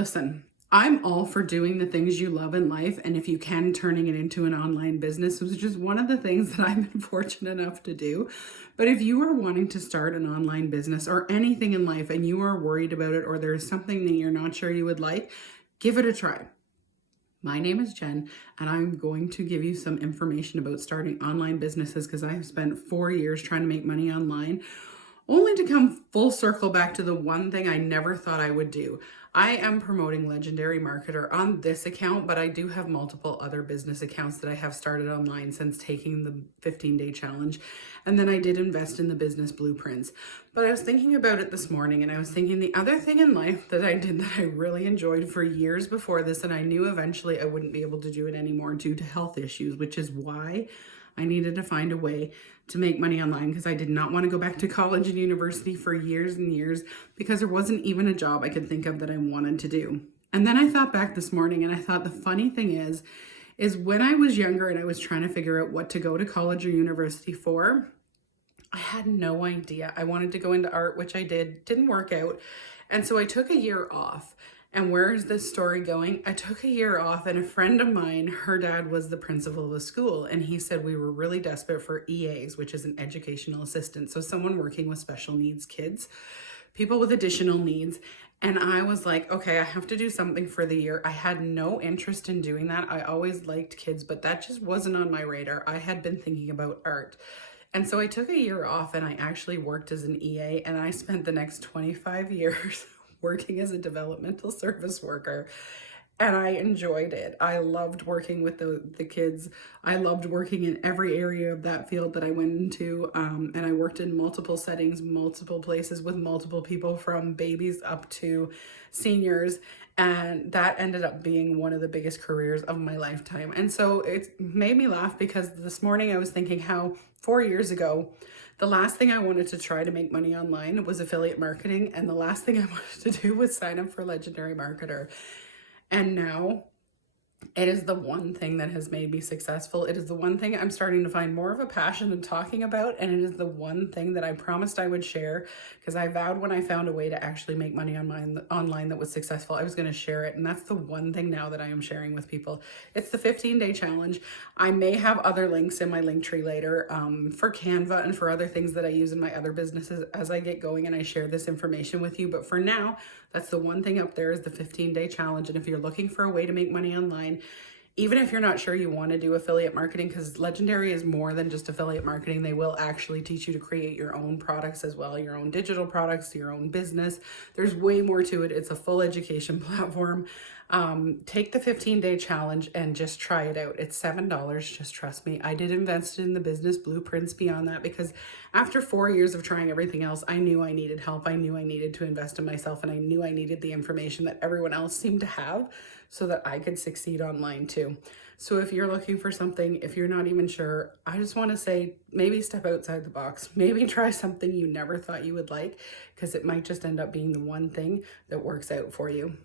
Listen, I'm all for doing the things you love in life, and if you can, turning it into an online business, which is just one of the things that I've been fortunate enough to do. But if you are wanting to start an online business or anything in life and you are worried about it, or there's something that you're not sure you would like, give it a try. My name is Jen, and I'm going to give you some information about starting online businesses because I have spent 4 years trying to make money online, only to come full circle back to the one thing I never thought I would do. I am promoting Legendary Marketer on this account, but I do have multiple other business accounts that I have started online since taking the 15-day challenge. And then I did invest in the business blueprints. But I was thinking about it this morning, and I was thinking the other thing in life that I did that I really enjoyed for years before this, and I knew eventually I wouldn't be able to do it anymore due to health issues, which is why I needed to find a way to make money online, because I did not want to go back to college and university for years and years because there wasn't even a job I could think of that I wanted to do. And then I thought back this morning and I thought the funny thing is when I was younger and I was trying to figure out what to go to college or university for, I had no idea. I wanted to go into art, which I didn't work out. And so I took a year off. And where is this story going? I took a year off, and a friend of mine, her dad was the principal of a school, and he said we were really desperate for EAs, which is an educational assistant. So someone working with special needs kids, people with additional needs. And I was like, okay, I have to do something for the year. I had no interest in doing that. I always liked kids, but that just wasn't on my radar. I had been thinking about art. And so I took a year off and I actually worked as an EA, and I spent the next 25 years working as a developmental service worker, and I enjoyed it. I loved working with the kids. I loved working in every area of that field that I went into, and I worked in multiple settings, multiple places with multiple people, from babies up to seniors, and that ended up being one of the biggest careers of my lifetime. And so it made me laugh because this morning I was thinking how 4 years ago, the last thing I wanted to try to make money online was affiliate marketing. And the last thing I wanted to do was sign up for Legendary Marketer. And now it is the one thing that has made me successful. It is the one thing I'm starting to find more of a passion in talking about. And it is the one thing that I promised I would share, because I vowed when I found a way to actually make money online that was successful, I was going to share it. And that's the one thing now that I am sharing with people. It's the 15-day challenge. I may have other links in my link tree later for Canva and for other things that I use in my other businesses as I get going and I share this information with you. But for now, that's the one thing up there, is the 15-day challenge. And if you're looking for a way to make money online, even if you're not sure you want to do affiliate marketing, because Legendary is more than just affiliate marketing, they will actually teach you to create your own products as well, your own digital products, your own business. There's way more to it. It's a full education platform. Take the 15-day challenge and just try it out. It's $7. Just trust me. I did invest in the business blueprints beyond that, because after 4 years of trying everything else, I knew I needed help. I knew I needed to invest in myself, and I knew I needed the information that everyone else seemed to have so that I could succeed online too. So if you're looking for something, if you're not even sure, I just want to say, maybe step outside the box. Maybe try something you never thought you would like, because it might just end up being the one thing that works out for you.